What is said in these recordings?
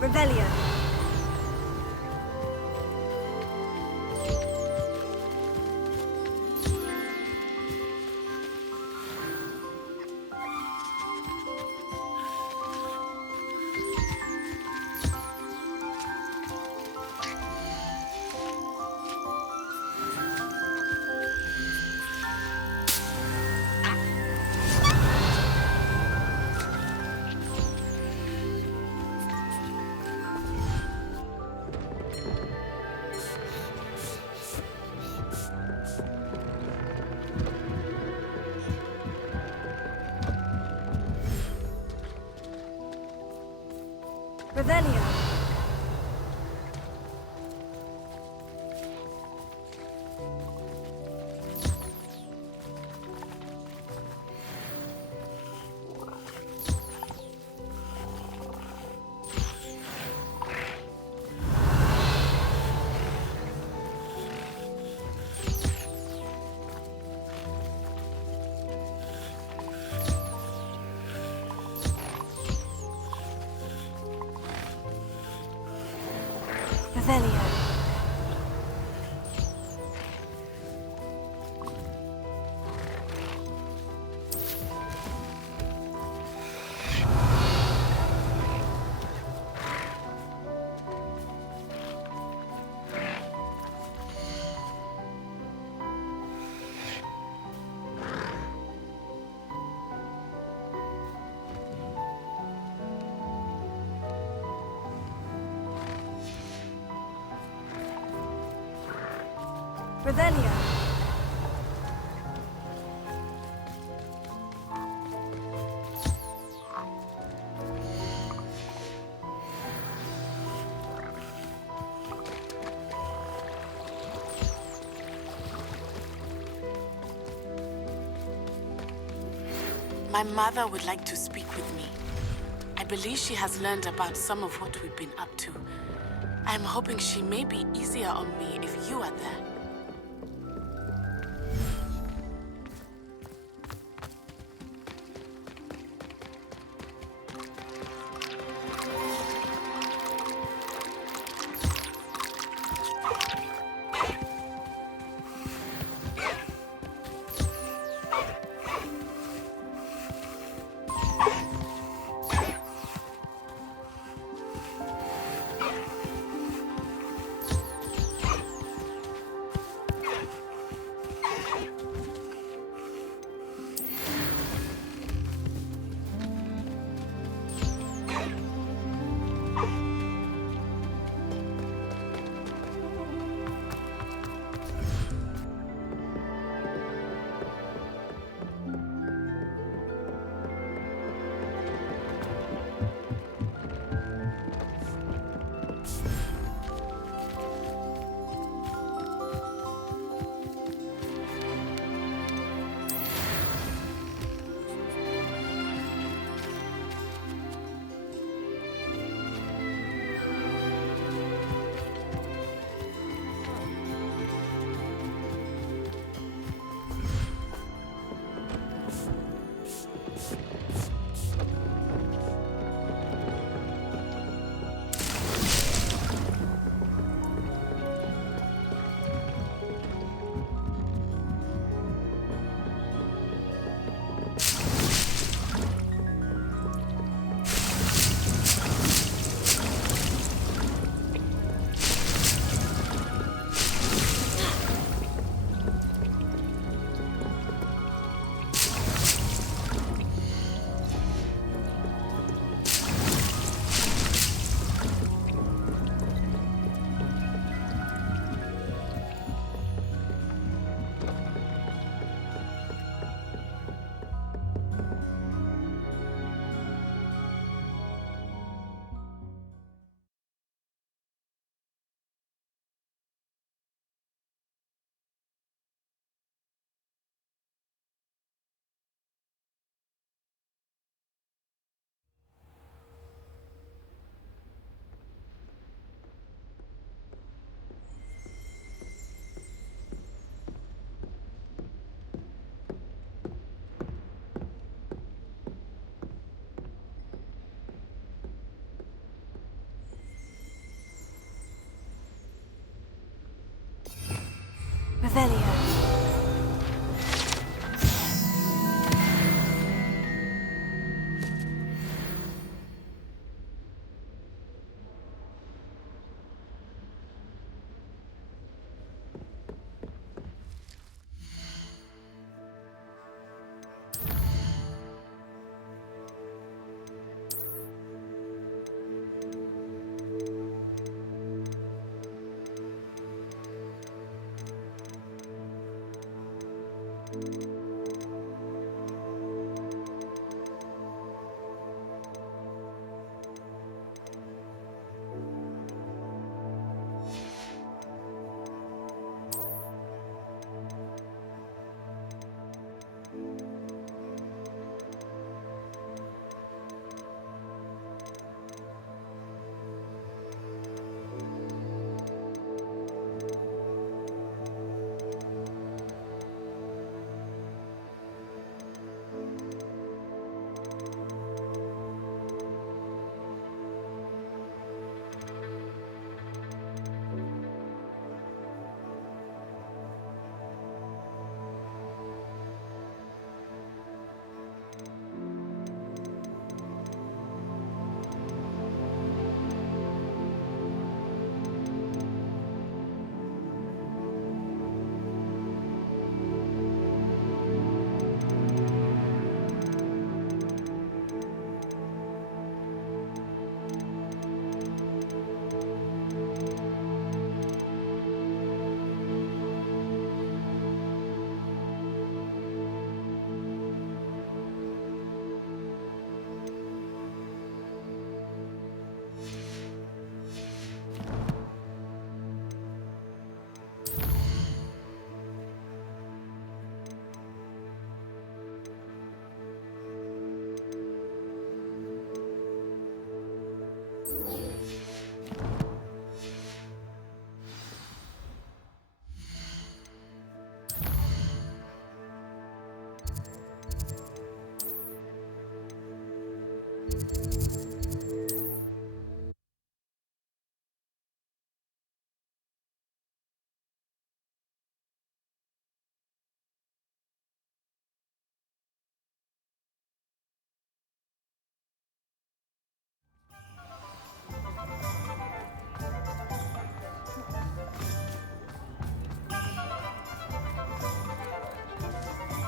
Revelio. Revelio. Revelio. Revelio. My mother would like to speak with me. I believe she has learned about some of what we've been up to. I'm hoping she may be easier on me if you are there. Revelio.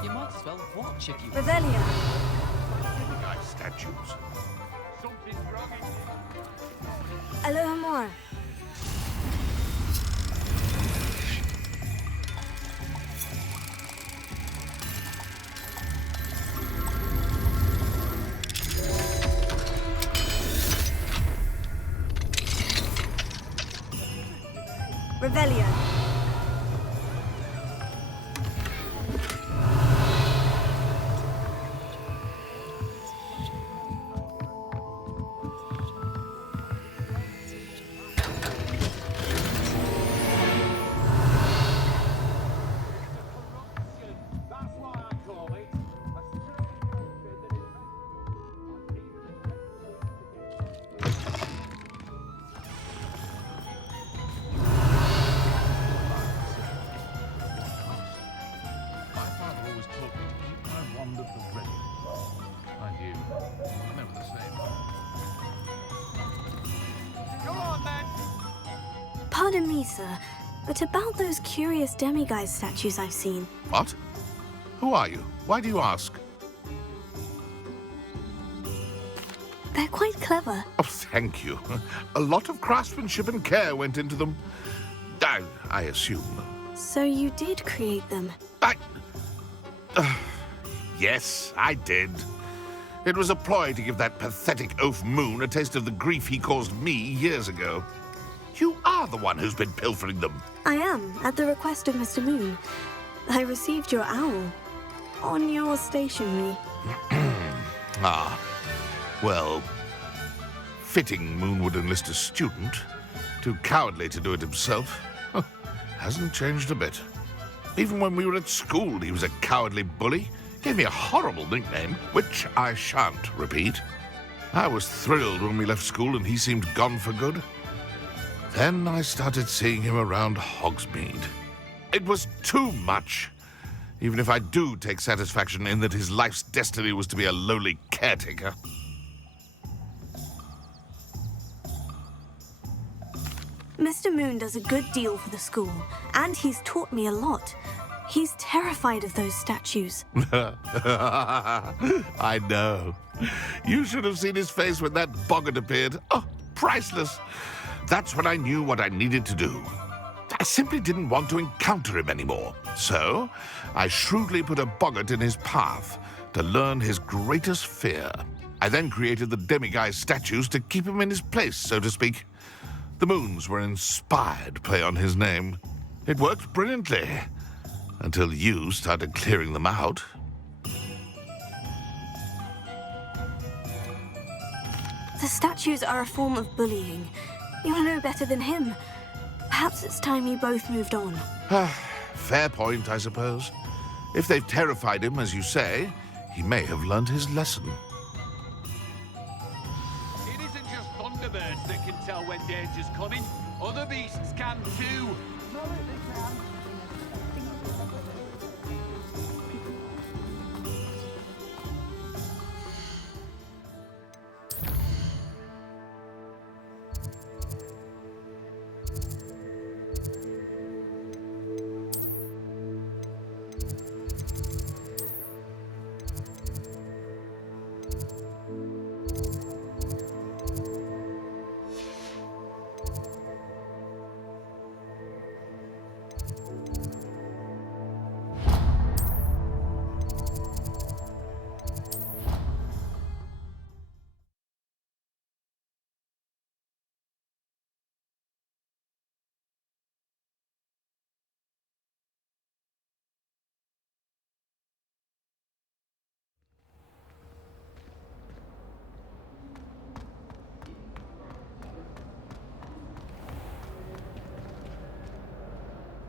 You might as well watch if you... Revelio. Nice statues. Something's wrong in Alohomora. Revelio. That's why I call it My father always taught me to keep my wand at the ready. Mind you, I'm never the same. Come on, then! Pardon me, sir, but about those curious demiguise statues I've seen. What? Who are you? Why do you ask? They're quite clever. Oh, thank you. A lot of craftsmanship and care went into them. I assume. So you did create them. Yes, I did. It was a ploy to give that pathetic oaf Moon a taste of the grief he caused me years ago. You are the one who's been pilfering them. I am, at the request of Mr. Moon. I received your owl on your stationery. Ah, well, fitting Moon would enlist a student. Too cowardly to do it himself. Hasn't changed a bit. Even when we were at school, he was a cowardly bully. Gave me a horrible nickname, which I shan't repeat. I was thrilled when we left school and he seemed gone for good. Then I started seeing him around Hogsmeade. It was too much. Even if I do take satisfaction in that his life's destiny was to be a lowly caretaker. Mr. Moon does a good deal for the school, and he's taught me a lot. He's terrified of those statues. I know. You should have seen his face when that boggart appeared. Oh, priceless. That's when I knew what I needed to do. I simply didn't want to encounter him anymore. So, I shrewdly put a boggart in his path to learn his greatest fear. I then created the demiguise statues to keep him in his place, so to speak. The moons were an inspired play on his name. It worked brilliantly, until you started clearing them out. The statues are a form of bullying. You'll know better than him. Perhaps it's time you both moved on. Fair point, I suppose. If they've terrified him, as you say, he may have learned his lesson. It isn't just thunderbirds that can tell when danger's coming. Other beasts can too.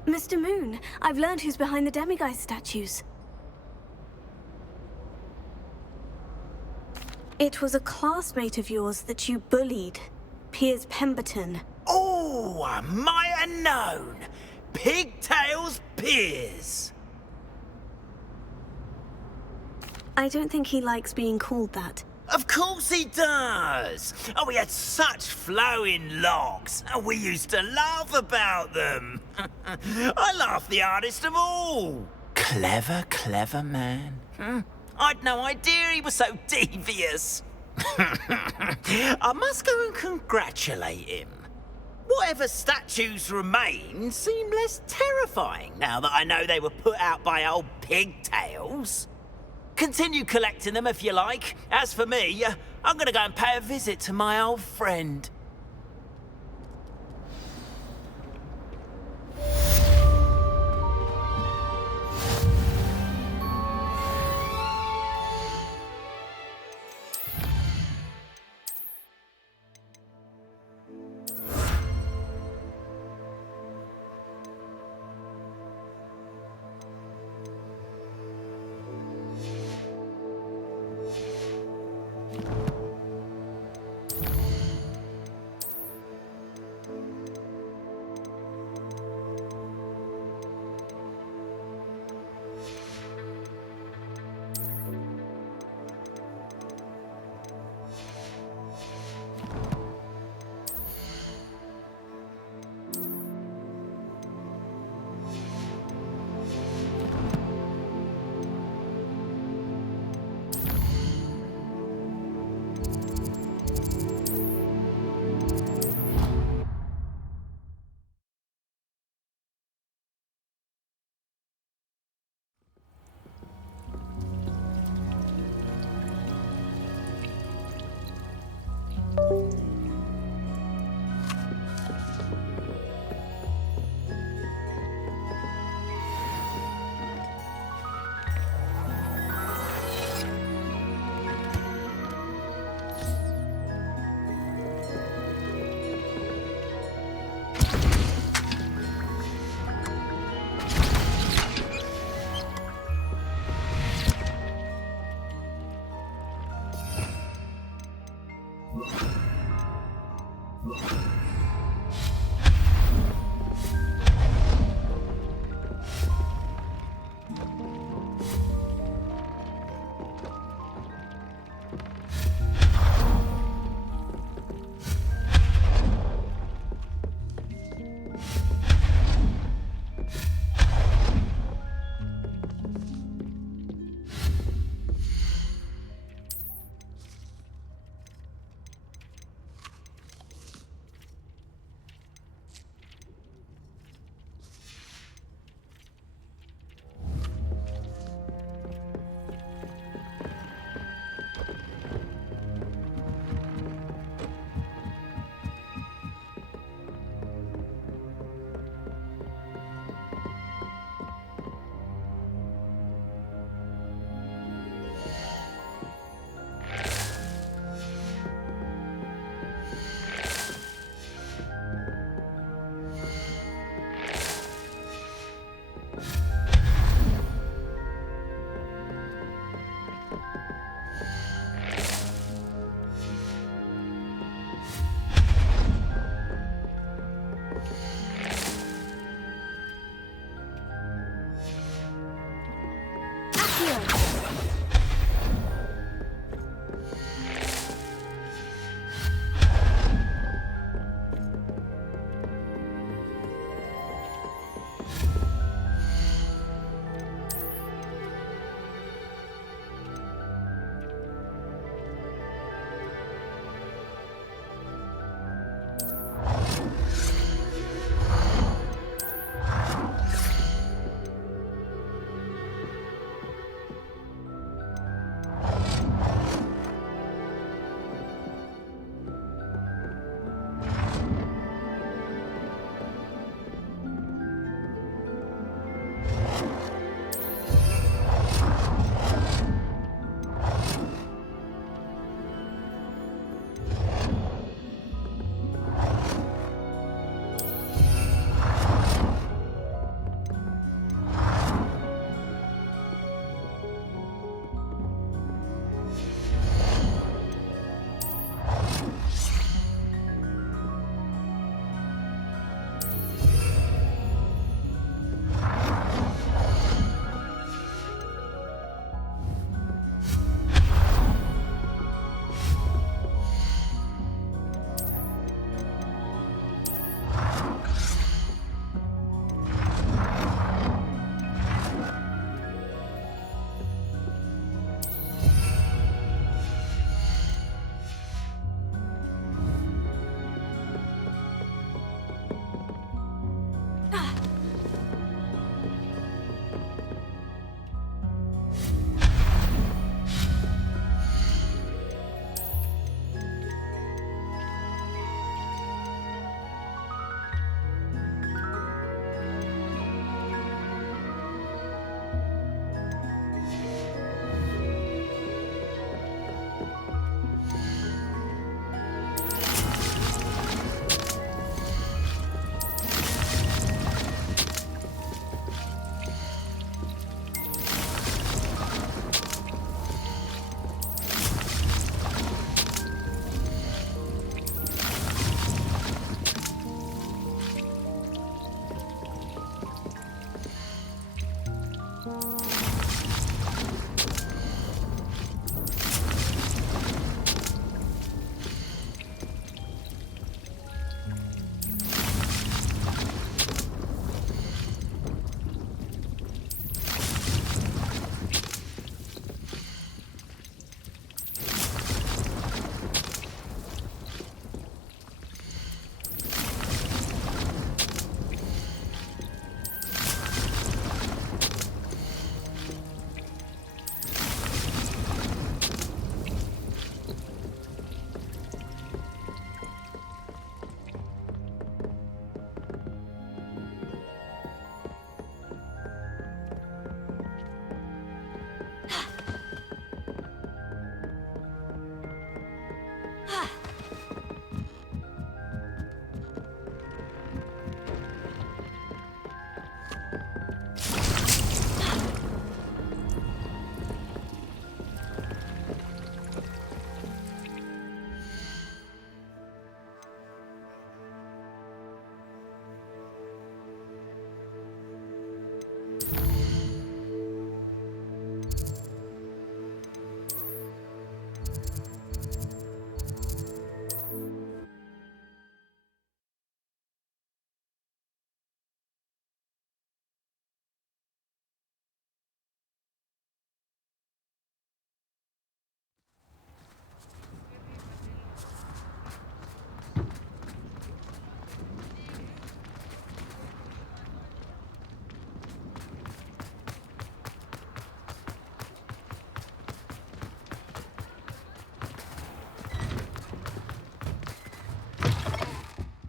Mr. Moon, I've learned who's behind the demiguise statues. It was a classmate of yours that you bullied, Piers Pemberton. Oh, I might have known. Pigtails Piers. I don't think he likes being called that. Of course he does. Oh, he had such flowing locks, and we used to laugh about them. I laughed the hardest of all. Clever, clever man. I'd no idea he was so devious. I must go and congratulate him. Whatever statues remain seem less terrifying now that I know they were put out by old pigtails. Continue collecting them if you like. As for me, I'm gonna go and pay a visit to my old friend.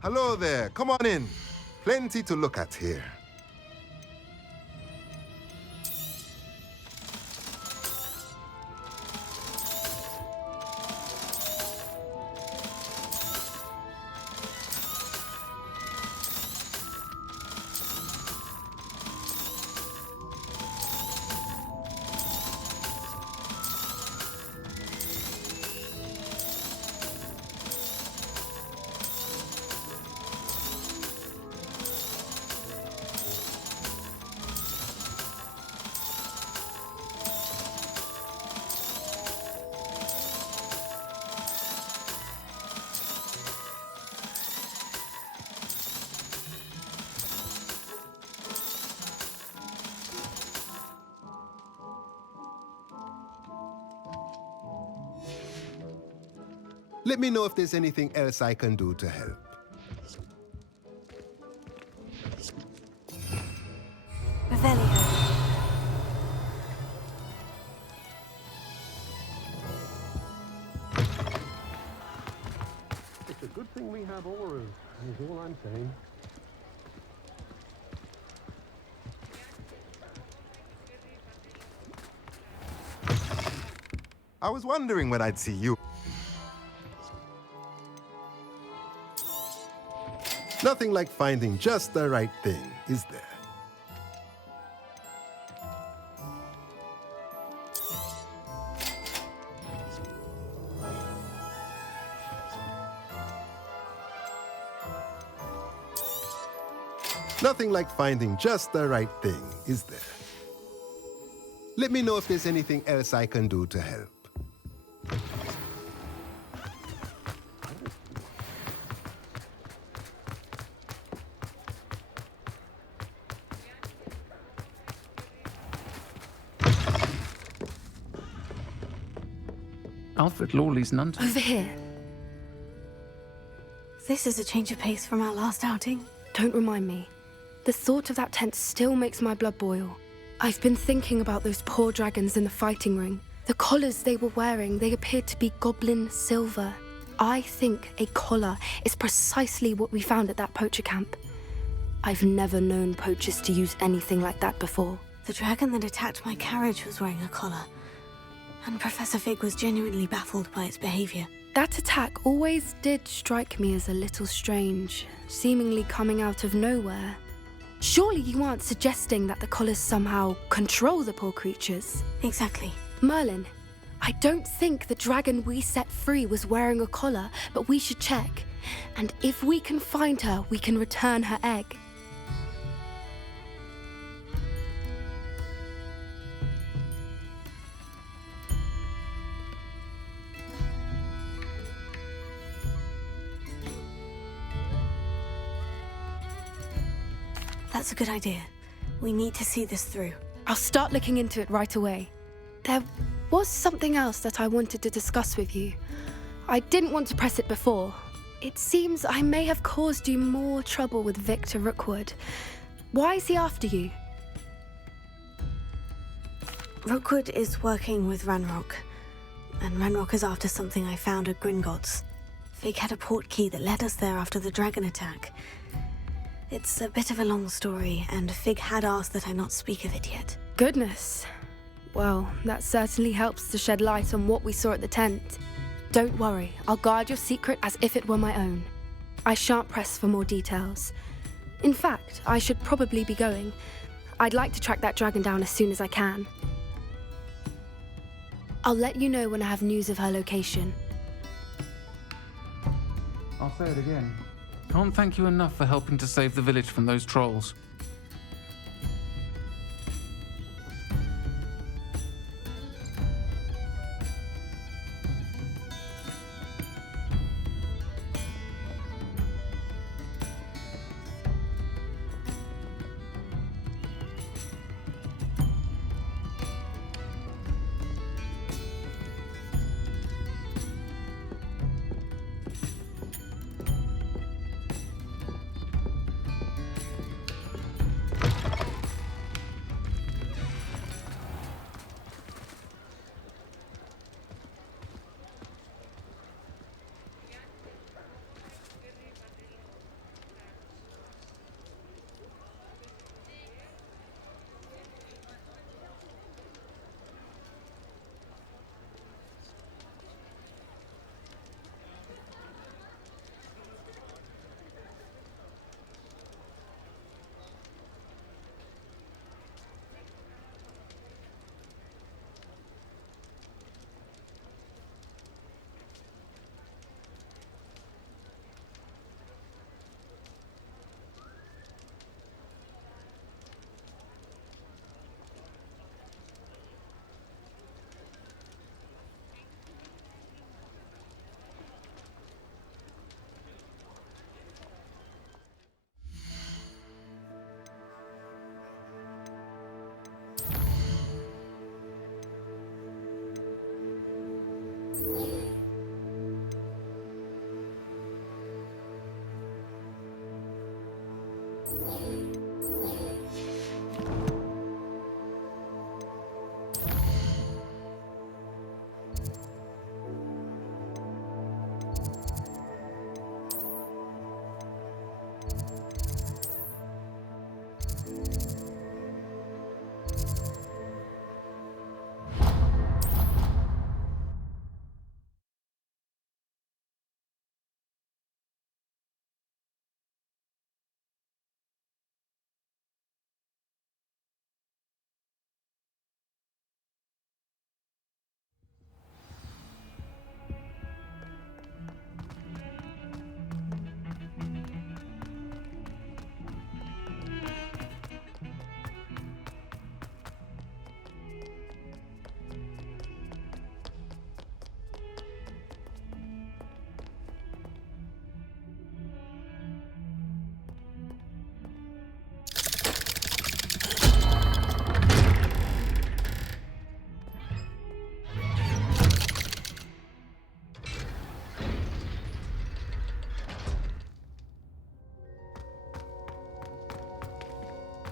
Hello there, come on in. Plenty to look at here. Let me know if there's anything else I can do to help. Revelio. It's a good thing we have auras, is all I'm saying. I was wondering when I'd see you. Nothing like finding just the right thing, is there? Nothing like finding just the right thing, is there? Let me know if there's anything else I can do to help. Alfred Lawley's none. Over here. This is a change of pace from our last outing. Don't remind me. The thought of that tent still makes my blood boil. I've been thinking about those poor dragons in the fighting ring. The collars they were wearing, they appeared to be goblin silver. I think a collar is precisely what we found at that poacher camp. I've never known poachers to use anything like that before. The dragon that attacked my carriage was wearing a collar, and Professor Fig was genuinely baffled by its behavior. That attack always did strike me as a little strange, seemingly coming out of nowhere. Surely you aren't suggesting that the collars somehow control the poor creatures? Exactly. Merlin, I don't think the dragon we set free was wearing a collar, but we should check. And if we can find her, we can return her egg. That's a good idea. We need to see this through. I'll start looking into it right away. There was something else that I wanted to discuss with you. I didn't want to press it before. It seems I may have caused you more trouble with Victor Rookwood. Why is he after you? Rookwood is working with Ranrock, and Ranrock is after something I found at Gringotts. Fig had a portkey that led us there after the dragon attack. It's a bit of a long story, and Fig had asked that I not speak of it yet. Goodness. Well, that certainly helps to shed light on what we saw at the tent. Don't worry, I'll guard your secret as if it were my own. I shan't press for more details. In fact, I should probably be going. I'd like to track that dragon down as soon as I can. I'll let you know when I have news of her location. I'll say it again. Can't thank you enough for helping to save the village from those trolls.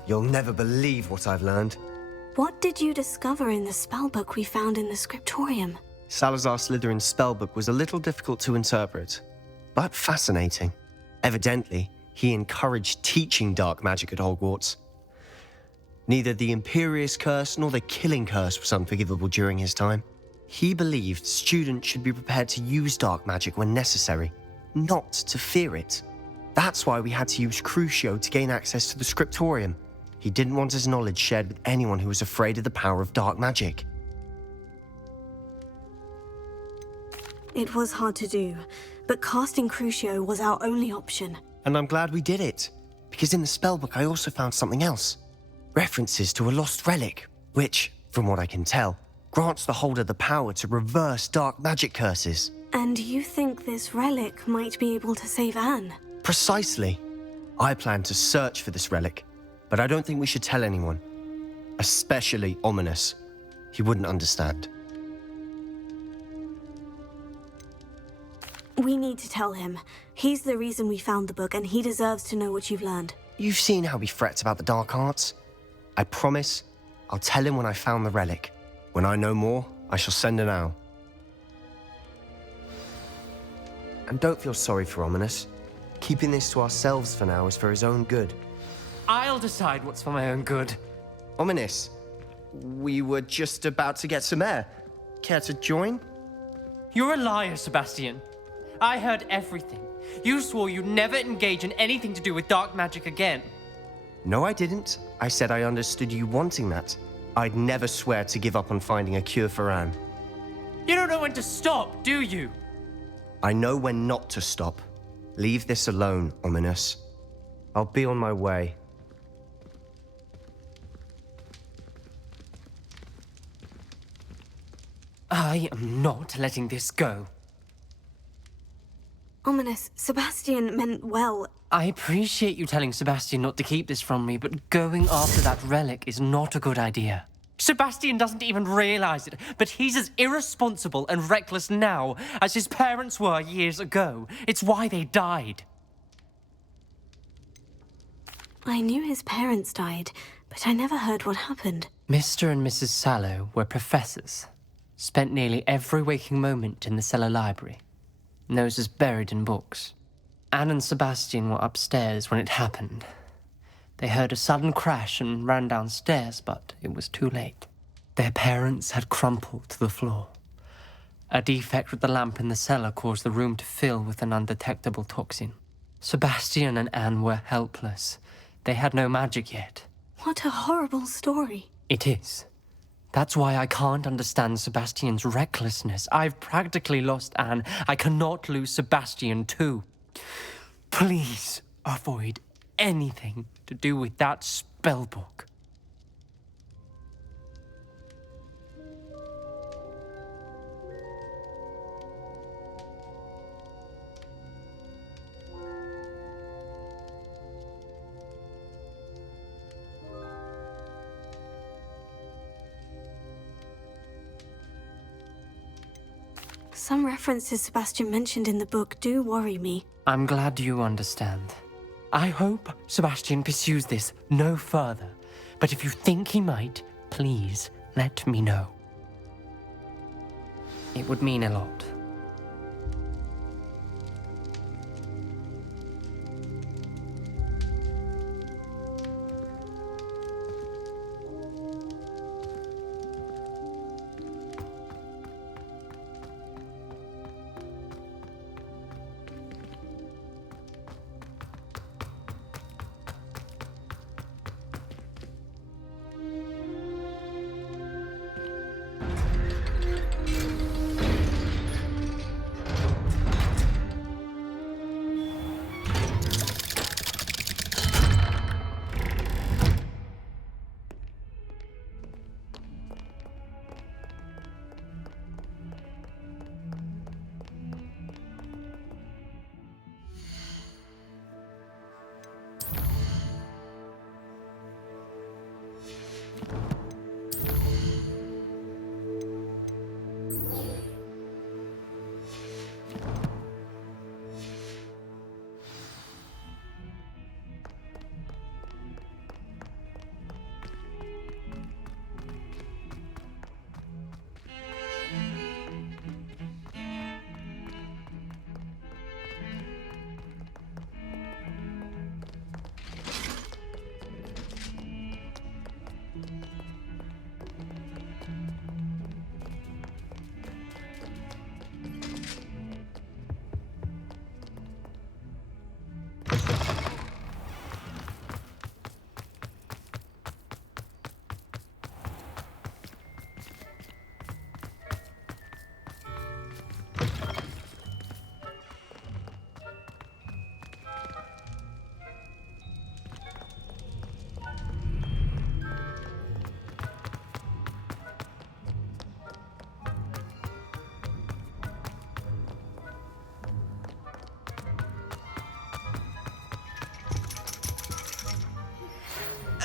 You'll never believe what I've learned. What did you discover in the spellbook we found in the scriptorium? Salazar Slytherin's spellbook was a little difficult to interpret, but fascinating. Evidently, he encouraged teaching dark magic at Hogwarts. Neither the Imperious Curse nor the Killing Curse was unforgivable during his time. He believed students should be prepared to use dark magic when necessary, not to fear it. That's why we had to use Crucio to gain access to the scriptorium. He didn't want his knowledge shared with anyone who was afraid of the power of dark magic. It was hard to do, but casting Crucio was our only option. And I'm glad we did it, because in the spellbook I also found something else. References to a lost relic, which, from what I can tell, grants the holder the power to reverse dark magic curses. And you think this relic might be able to save Anne? Precisely. I plan to search for this relic, but I don't think we should tell anyone. Especially Ominous. He wouldn't understand. We need to tell him. He's the reason we found the book, and he deserves to know what you've learned. You've seen how he frets about the dark arts. I promise I'll tell him when I found the relic. When I know more, I shall send an owl. And don't feel sorry for Ominous. Keeping this to ourselves for now is for his own good. I'll decide what's for my own good. Ominous, we were just about to get some air. Care to join? You're a liar, Sebastian. I heard everything. You swore you'd never engage in anything to do with dark magic again. No, I didn't. I said I understood you wanting that. I'd never swear to give up on finding a cure for Anne. You don't know when to stop, do you? I know when not to stop. Leave this alone, Ominous. I'll be on my way. I am not letting this go. Ominous, Sebastian meant well. I appreciate you telling Sebastian not to keep this from me, but going after that relic is not a good idea. Sebastian doesn't even realize it, but he's as irresponsible and reckless now as his parents were years ago. It's why they died. I knew his parents died, but I never heard what happened. Mr. and Mrs. Sallow were professors. Spent nearly every waking moment in the cellar library. Noses buried in books. Anne and Sebastian were upstairs when it happened. They heard a sudden crash and ran downstairs, but it was too late. Their parents had crumpled to the floor. A defect with the lamp in the cellar caused the room to fill with an undetectable toxin. Sebastian and Anne were helpless. They had no magic yet. What a horrible story. It is. That's why I can't understand Sebastian's recklessness. I've practically lost Anne. I cannot lose Sebastian too. Please avoid anything to do with that spellbook. Some references Sebastian mentioned in the book do worry me. I'm glad you understand. I hope Sebastian pursues this no further. But if you think he might, please let me know. It would mean a lot.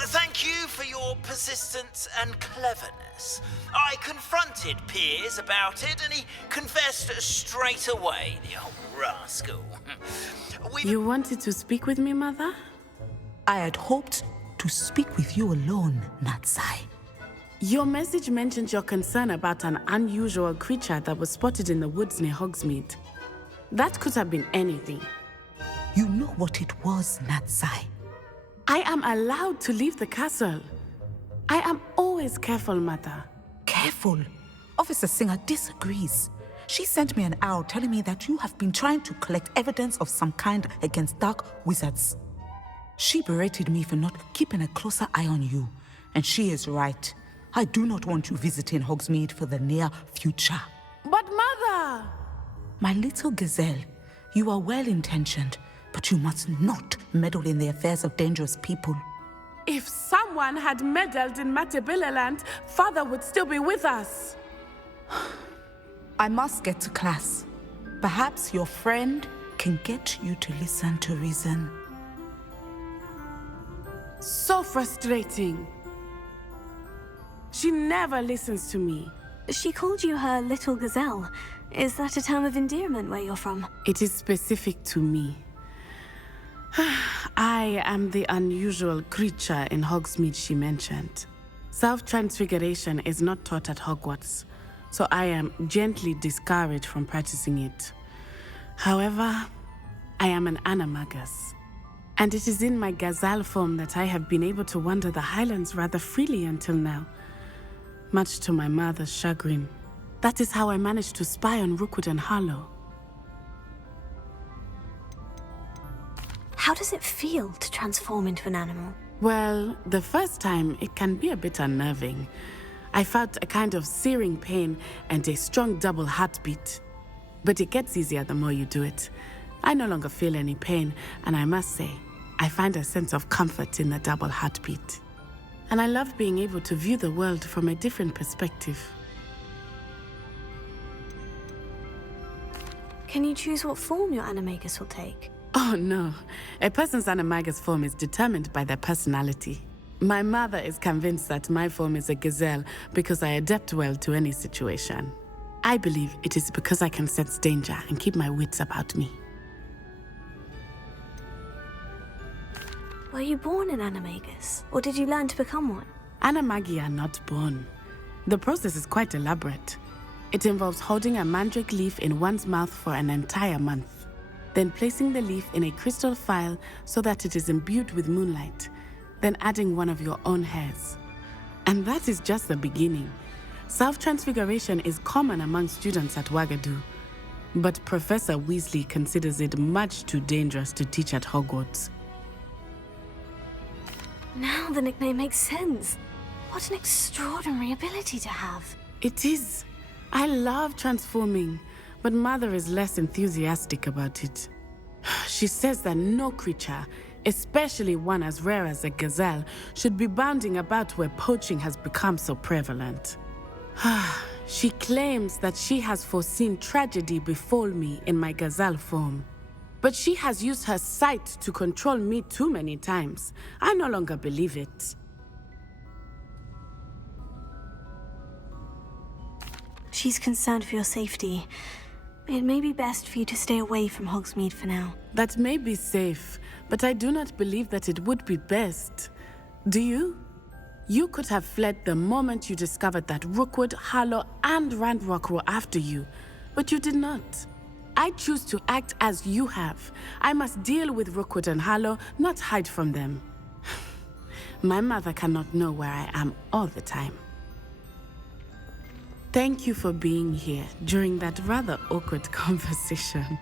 Thank you for your persistence and cleverness. I confronted Piers about it, and he confessed straight away, the old rascal. You wanted to speak with me, Mother? I had hoped to speak with you alone, Natsai. Your message mentioned your concern about an unusual creature that was spotted in the woods near Hogsmeade. That could have been anything. You know what it was, Natsai. I am allowed to leave the castle. I am always careful, Mother. Careful? Officer Singer disagrees. She sent me an owl telling me that you have been trying to collect evidence of some kind against dark wizards. She berated me for not keeping a closer eye on you, and she is right. I do not want you visiting Hogsmeade for the near future. But Mother! My little gazelle, you are well-intentioned, but you must not meddle in the affairs of dangerous people. If someone had meddled in Matabeleland, Father would still be with us. I must get to class. Perhaps your friend can get you to listen to reason. So frustrating. She never listens to me. She called you her little gazelle. Is that a term of endearment where you're from? It is specific to me. I am the unusual creature in Hogsmeade she mentioned. Self-transfiguration is not taught at Hogwarts, so I am gently discouraged from practicing it. However, I am an animagus, and it is in my gazelle form that I have been able to wander the Highlands rather freely until now, much to my mother's chagrin. That is how I managed to spy on Rookwood and Harlow. How does it feel to transform into an animal? Well, the first time, it can be a bit unnerving. I felt a kind of searing pain and a strong double heartbeat. But it gets easier the more you do it. I no longer feel any pain, and I must say, I find a sense of comfort in the double heartbeat. And I love being able to view the world from a different perspective. Can you choose what form your animagus will take? Oh no, a person's animagus form is determined by their personality. My mother is convinced that my form is a gazelle because I adapt well to any situation. I believe it is because I can sense danger and keep my wits about me. Were you born an animagus, or did you learn to become one? Animagi are not born. The process is quite elaborate. It involves holding a mandrake leaf in one's mouth for an entire month, then placing the leaf in a crystal phial so that it is imbued with moonlight, then adding one of your own hairs. And that is just the beginning. Self-transfiguration is common among students at Wagadu, but Professor Weasley considers it much too dangerous to teach at Hogwarts. Now the nickname makes sense. What an extraordinary ability to have. It is. I love transforming, but Mother is less enthusiastic about it. She says that no creature, especially one as rare as a gazelle, should be bounding about where poaching has become so prevalent. She claims that she has foreseen tragedy befall me in my gazelle form. But she has used her sight to control me too many times. I no longer believe it. She's concerned for your safety. It may be best for you to stay away from Hogsmeade for now. That may be safe, but I do not believe that it would be best. Do you? You could have fled the moment you discovered that Rookwood, Harlow, and Ranrock were after you, but you did not. I choose to act as you have. I must deal with Rookwood and Harlow, not hide from them. My mother cannot know where I am all the time. Thank you for being here during that rather awkward conversation.